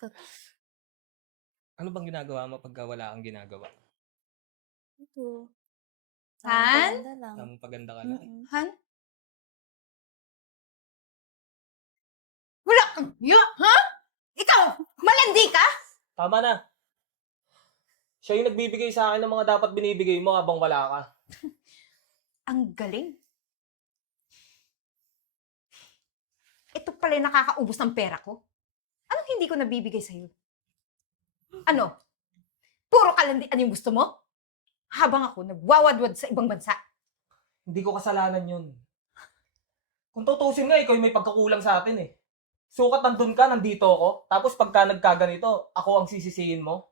Tot- Ano bang ginagawa mo pagka wala kang ginagawa? Ito. Han? Ang ganda lang. Ang paganda ka lang. Mm-mm. Han? Wala kang ya, ha? Ikaw, malandi ka? Tama na. Siya yung nagbibigay sa akin ng mga dapat binibigay mo habang wala ka. Ang galing. Ito pala yung nakakaubos ng pera ko. Hindi ko nabibigay sa'yo? Ano? Puro kalandian yung gusto mo? Habang ako nagwawadwad sa ibang bansa. Hindi ko kasalanan yun. Kung tutusin nga, ikaw yung may pagkakulang sa atin eh. Sukat nandun ka, nandito ako. Tapos pagka nagkaganito, ako ang sisisihin mo.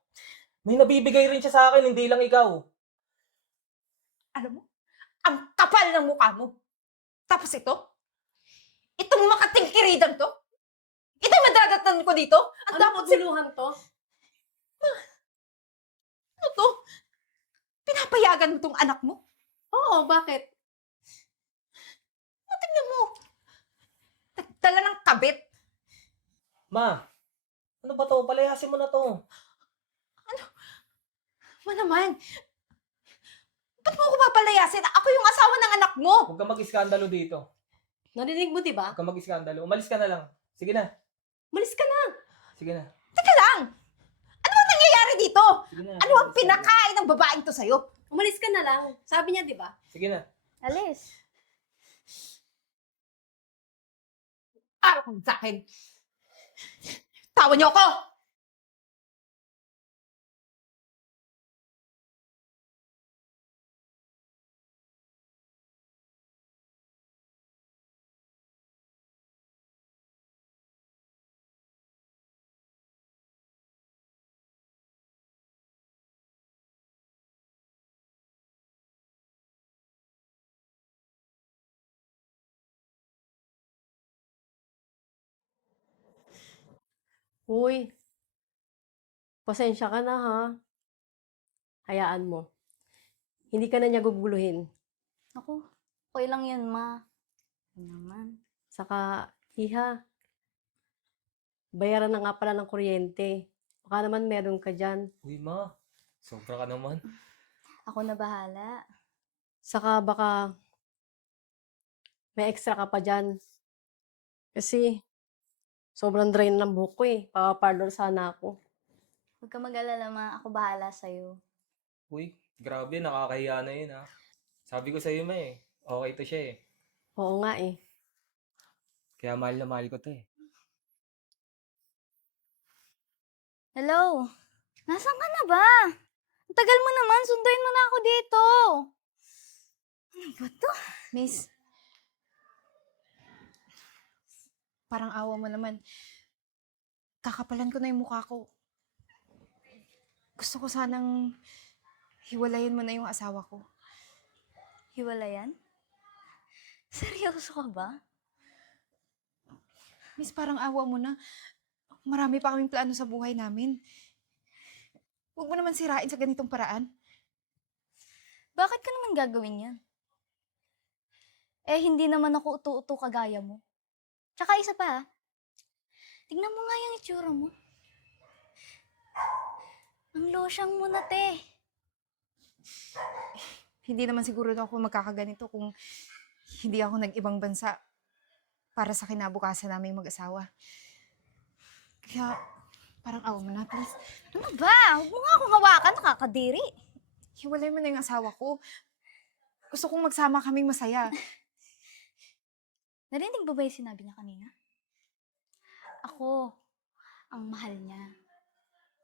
May nabibigay rin siya sa akin, hindi lang ikaw. Alam mo? Ang kapal ng mukha mo. Tapos ito? Itong makating kiridan to? Madadatan ko dito? At Ano dapat si... kaguluhan to? Ano to? Pinapayagan mo tong anak mo? Oo, bakit? Tingnan mo. Nagdala ng kabit. Ma, ano ba to? Palayasin mo na to. Ma naman. Ba't mo ako papalayasin? Ako yung asawa ng anak mo. Huwag kang mag-iskandalo dito. Narinig mo, di ba? Huwag kang mag-iskandalo. Umalis ka na lang. Sige na. Malis ka na. Sige na. Teka lang. Ano ang nangyayari dito? Sige na. Ano ang pinakain ng babaeng to sa'yo? Umalis ka na lang. Sabi niya, di ba? Sige na. Alis. Araw kang sa akin. Tawa niyo ako! Uy. Pasensya ka na, ha? Hayaan mo. Hindi ka na niya guguluhin. Ako, okay lang yun, ma. Ano naman. Saka, iha, bayaran na nga pala ng kuryente. Baka naman meron ka dyan. Uy, ma. Sobra ka naman. Ako na bahala. Saka baka may extra ka pa dyan. Kasi sobrang drain ng buhok ko eh. Papaparlor sana ako. Huwag ka mag-alala, ma. Ako bahala sa'yo. Uy, grabe. Nakakahiya na yun, ha. Sabi ko sa'yo, ma, eh. Okay to siya, eh. Oo nga eh. Kaya mahal na mahal ko to, eh. Hello? Nasaan ka na ba? Ang tagal mo naman. Sunduin mo na ako dito. Ano ba to? Miss, parang awa mo naman. Kakapalan ko na yung mukha ko. Gusto ko sanang hiwalayan mo na yung asawa ko. Hiwalayan? Seryoso ka ba? Miss, parang awa mo na. Marami pa kaming plano sa buhay namin. Huwag mo naman sirain sa ganitong paraan. Bakit ka naman gagawin yan? Eh, hindi naman ako uto-uto kagaya mo. Tsaka isa pa, tingnan mo nga yung itsura mo. Ang losyang mo na, te. Hindi naman siguro ako magkakaganito kung hindi ako nag-ibang bansa para sa kinabukasan namin mag-asawa. Kaya, parang awa mo na, please. Ano ba? Huwag mo nga akong hawakan, nakakadiri. Hiwalay mo na yung asawa ko. Gusto kong magsama kaming masaya. Narinig ba ba yung sinabi niya kanina? Ako, ang mahal niya.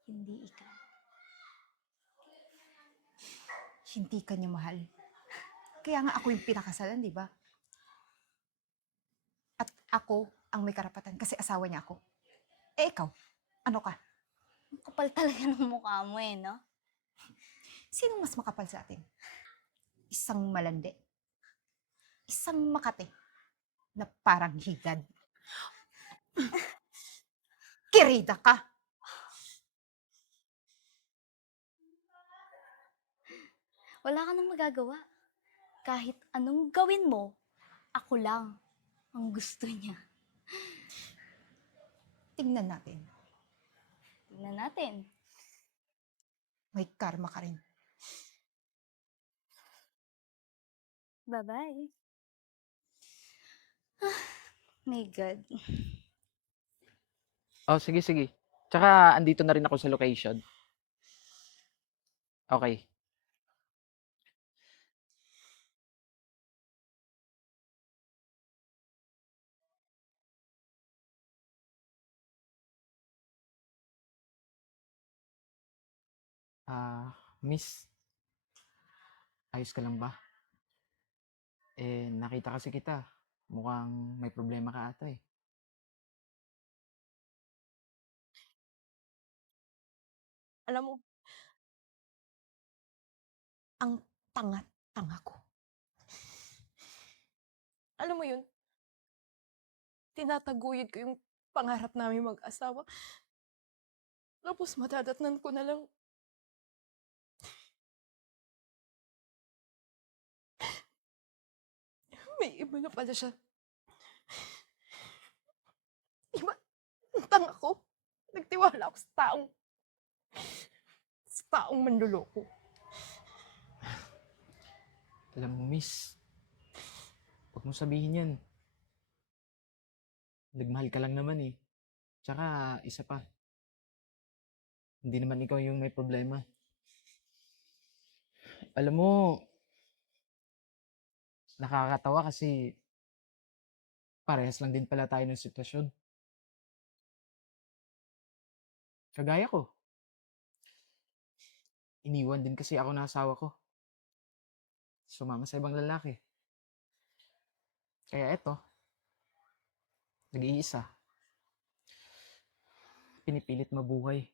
Hindi ikaw. Hindi ka niya mahal. Kaya nga ako yung pinakasalan, di ba? At ako ang may karapatan kasi asawa niya ako. Eh ikaw, ano ka? Ang kapal talaga ng mukha mo eh, no? Sino mas makapal sa atin? Isang malandi. Isang makate na parang higad. Kirida ka. Wala ka nang magagawa. Kahit anong gawin mo, ako lang ang gusto niya. Tingnan natin natin. May karma ka rin. Bye-bye. My God. Oh, sige, sige. Tsaka, andito na rin ako sa location. Okay. Ah, miss. Ayos ka lang ba? Eh, nakita kasi kita. Mukhang may problema ka ata eh. Alam mo, ang tanga-tanga ko. Alam mo yun, tinataguyod ko yung pangarap namin mag-asawa. Tapos madadatnan ko na lang. May iba na pala siya. Iba, ang tanga ko. Nagtiwala ako sa taong sa taong manluloko. Alam mo, miss. Huwag mo sabihin yan. Nagmahal ka lang naman eh. Tsaka, isa pa. Hindi naman ikaw yung may problema. Alam mo, nakakatawa kasi parehas lang din pala tayo ng sitwasyon. Kagaya ko. Iniwan din kasi ako ng asawa ko sumama sa ibang lalaki. Kaya eto, nag-iisa. Pinipilit mabuhay.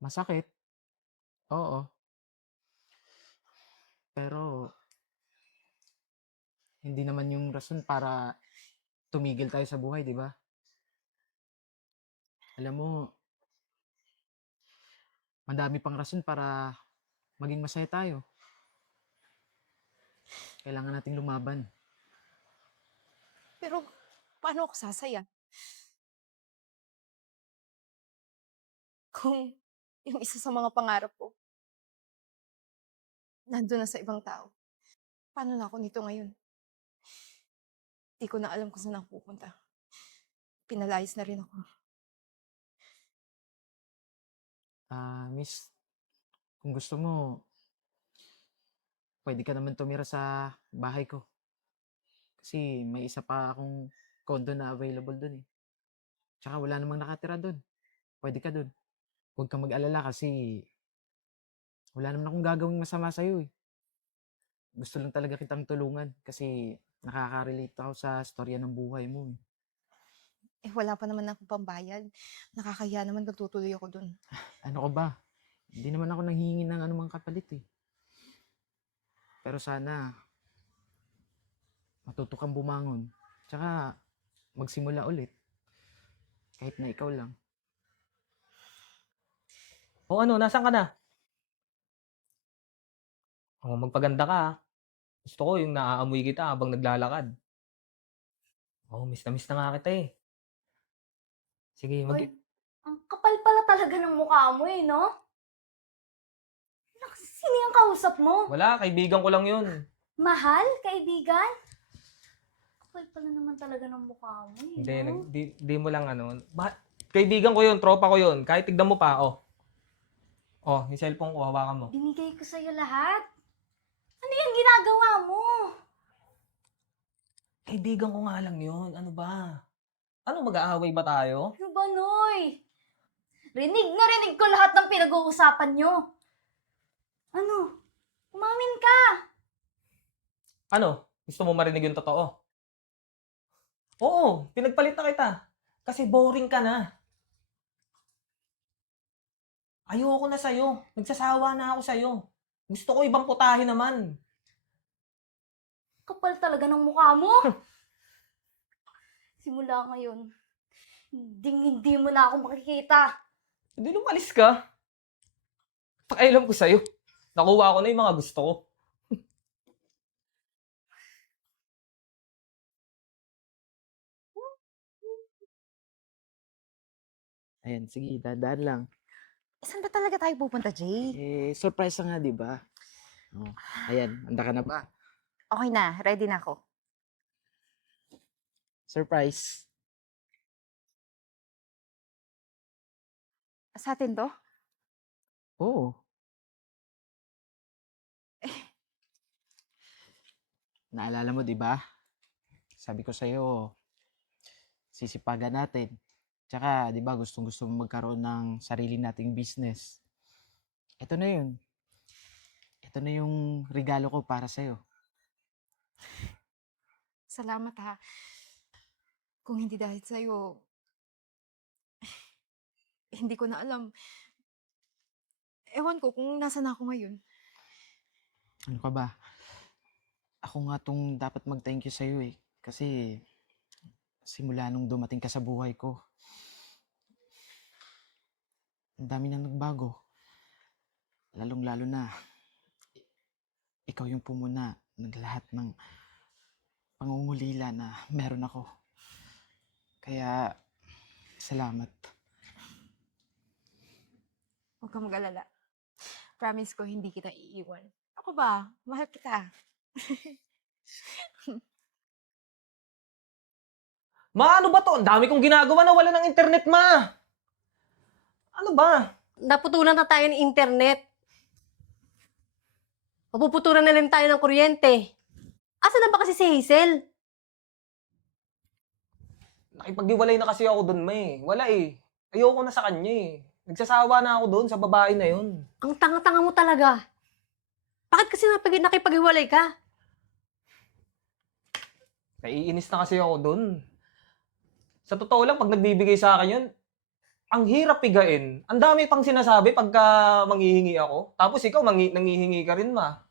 Masakit. Oo. Pero, hindi naman yung rason para tumigil tayo sa buhay, di ba? Alam mo, madami pang rason para maging masaya tayo. Kailangan nating lumaban. Pero, paano ako sasaya? Kung yung isa sa mga pangarap ko, nandun na sa ibang tao. Paano na ako nito ngayon? Di ko na alam kung saan ako pupunta. Pinalayas na rin ako. Ah, miss, kung gusto mo, pwede ka naman tumira sa bahay ko. Kasi may isa pa akong condo na available dun eh. Tsaka wala namang nakatira dun. Pwede ka dun. Huwag kang mag-alala kasi wala naman akong gagawing masama sa'yo eh. Gusto lang talaga kitang tulungan kasi nakaka-relate ako sa storya ng buhay mo eh. Eh, wala pa naman ako pambayad. Nakakahiya naman kung tutuloy ako dun. Ano ka ba? Hindi naman ako nanghihingi ng anumang kapalit eh. Pero sana, matuto kang bumangon. Tsaka, magsimula ulit. Kahit na ikaw lang. O ano, nasan ka na? O, magpaganda ka ha. Gusto ko yung naaamoy kita habang naglalakad. Oh, miss na miss na nga kita eh. Sige, mag... Hoy, ang kapal pala talaga ng mukha mo eh, no? Nak- Sino yung kausap mo? Wala, kaibigan ko lang yun. Mahal? Kaibigan? Kapal pala naman talaga ng mukha mo eh, Hindi, no? nag, di, di mo lang ano. Ba- kaibigan ko yun, tropa ko yun. Kahit tignan mo pa, oh. Oh, yung cellphone ko, hawakan mo. Binigay ko sa'yo lahat. Ano yung ginagawa mo? Kaibigan ko nga lang yun. Ano ba? Ano, mag-aaway ba tayo? Ano ba, Noy? Rinig na rinig ko lahat ng pinag-uusapan nyo. Ano? Umamin ka. Ano? Gusto mo marinig yung totoo? Oo, pinagpalit na kita. Kasi boring ka na. Ayoko na sa'yo. Nagsasawa na ako sa'yo. Gusto ko ibang putahe naman. Kapal talaga ng mukha mo. Simula ngayon, hindi hindi mo na ako makikita. Hindi lumalis ka. Pakialam ko sa'yo. Nakuha ko na yung mga gusto ko. Ayan, sige, dadaan lang. Saan ba talaga tayo pupunta, Jay? Eh, surprise nga, di ba? Oh, ayan, handa ka na ba? Okay na, ready na ako. Surprise. Sa atin to? Oo. Naalala mo, di ba? Sabi ko sa'yo, sisipagan natin. Tsaka, di ba, gustong gusto mo magkaroon ng sarili nating business. Ito na yun. Ito na yung regalo ko para sa'yo. Salamat ha. Kung hindi dahil sa'yo, hindi ko na alam. Ewan ko kung nasa na ako ngayon. Ano ka ba? Ako nga tong dapat mag-thank you sa'yo eh. Kasi, simula nung dumating ka sa buhay ko, ang dami nang nagbago. Lalong-lalo na, ikaw yung pumuna ng lahat ng pangungulila na meron ako. Kaya, salamat. Huwag kang mag-alala. Promise ko, hindi kita iiwan. Ako ba? Mahal kita. Ma, ano ba to? Ang dami kong ginagawa na wala ng internet, ma. Ano ba? Naputulan na tayo ng internet. Mapuputulan na lang tayo ng kuryente. Asa na ba kasi si Hazel? Nakipag-iwalay na kasi ako doon, ma eh. Wala eh. Ayoko na sa kanya eh. Nagsasawa na ako doon sa babae na yun. Ang tanga-tanga mo talaga. Bakit kasi napag- nakipaghiwalay ka? Naiinis na kasi ako doon. Sa totoo lang, pag nagbibigay sa akin yun, ang hirap pigain. Ang dami pang sinasabi pagka manghihingi ako. Tapos ikaw, mangi- nangihingi ka rin, ma.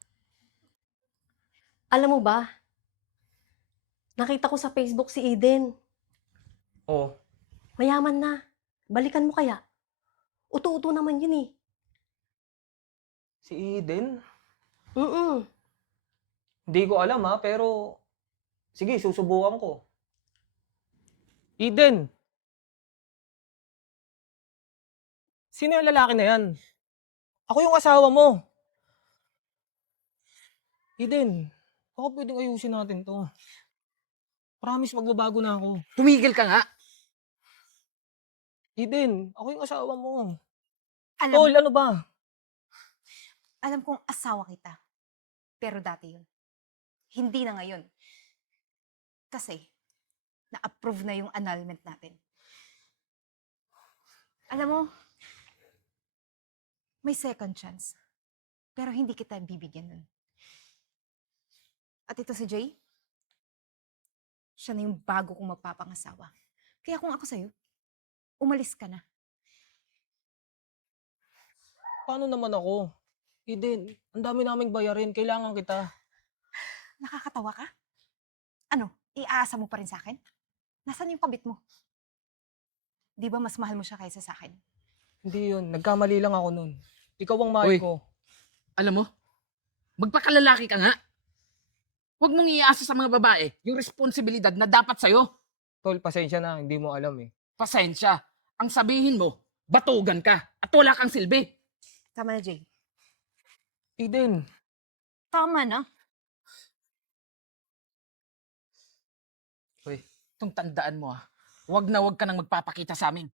Alam mo ba? Nakita ko sa Facebook si Eden. Oh, Mayaman na. Balikan mo kaya? Uto-uto naman yun eh. si Eden? Mm Hindi ko alam ha, pero sige, susubukan ko. Eden! Sino yung lalaki na yan? Ako yung asawa mo. Eden, baka pwedeng ayusin natin to. Promise magbabago na ako. Tumigil ka nga! Eden, ako yung asawa mo. Alam, Tol, ano ba? alam kong asawa kita. Pero dati yun. Hindi na ngayon. Kasi, na-approve na yung annulment natin. Alam mo, may second chance. Pero hindi kita bibigyan nun. At ito si Jay, siya na yung bago kong magpapangasawa. Kaya kung ako sa'yo, umalis ka na. Paano naman ako? Eden, ang dami naming bayarin. Kailangan kita. Nakakatawa ka? Ano, iaasa mo pa rin sa akin? Nasaan yung kabit mo? Di ba mas mahal mo siya kaysa sa akin? Hindi yun. Nagkamali lang ako nun. Ikaw ang mahal Uy. ko. Alam mo, magpakalalaki ka nga. Huwag mong iasa sa mga babae yung responsibilidad na dapat sa'yo. Tol, pasensya na. Hindi mo alam eh. Pasensya. Ang sabihin mo, batugan ka at wala kang silbi. Tama na, Jay. Eden, Tama na. Itong tandaan mo ah, huwag na huwag ka nang magpapakita sa amin.